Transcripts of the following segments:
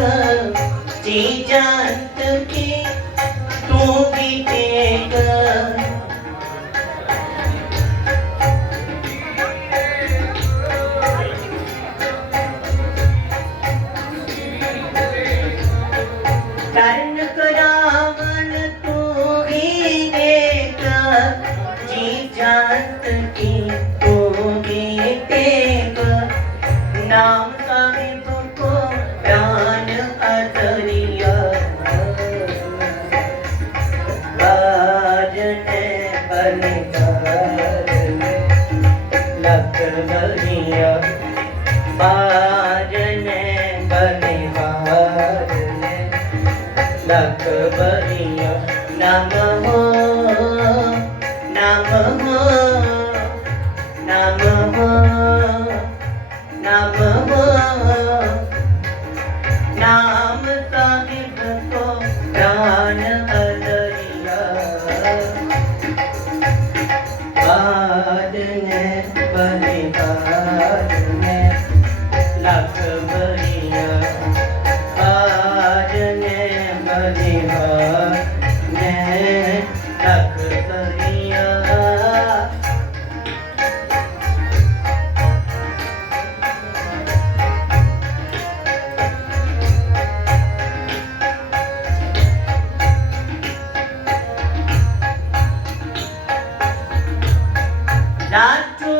जी जात की तू भी देख कर्ण करावन तू भी देख जी जात की तू भी देख नाम Nah. Tchau.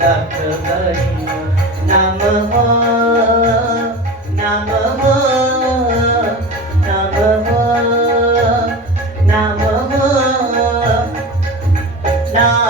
Namaha, Namaha, Namaha, Namaha, Namaha.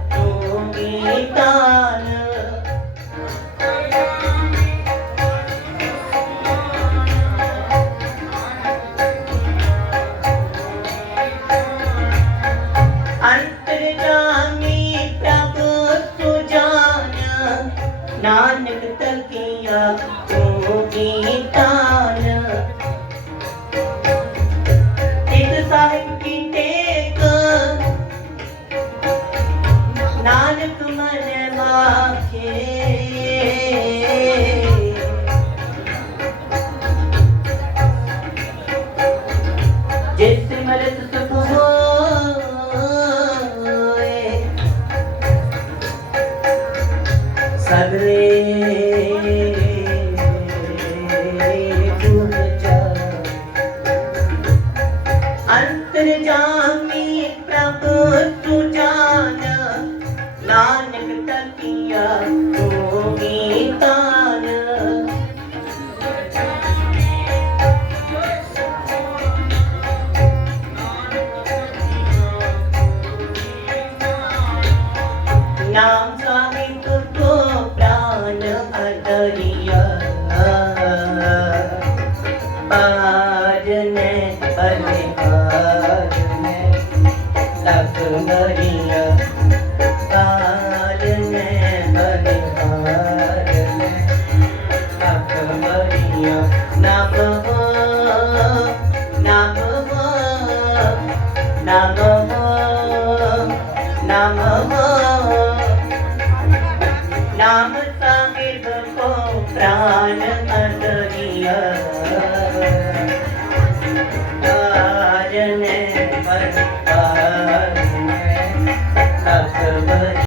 I believe. भजने बलिहारने लख मरिया पालने बलिहारने लख मरिया नाम हो नाम हो नाम हो नाम हो नाम साहिब को प्राण अंतरिया na